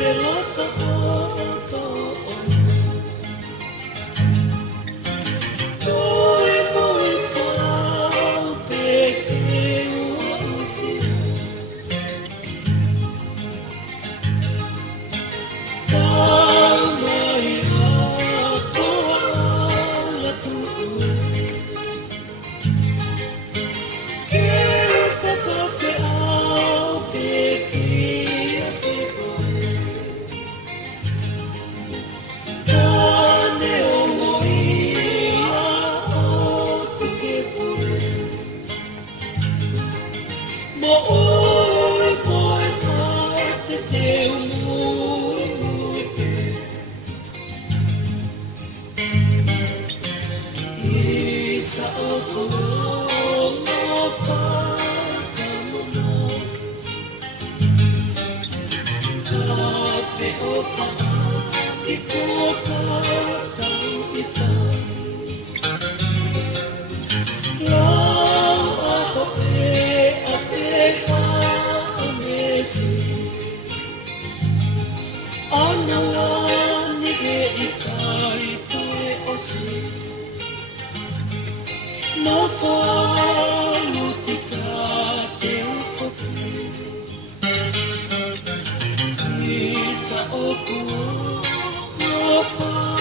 pelota oto Toi moi fau pe ke usi Kau mai ato la tu Ke whakawhi au pe kia te koe Kane o moia o tuke pule Mo oi koe kai te te umui mui ke Isa o koe o whakamona Kape o whaka i koka tau i tau Lau ako e a wheha a mesi Ana ngā nige i kai toe osi No whalu tika te uwhaki Isa o kua no whalu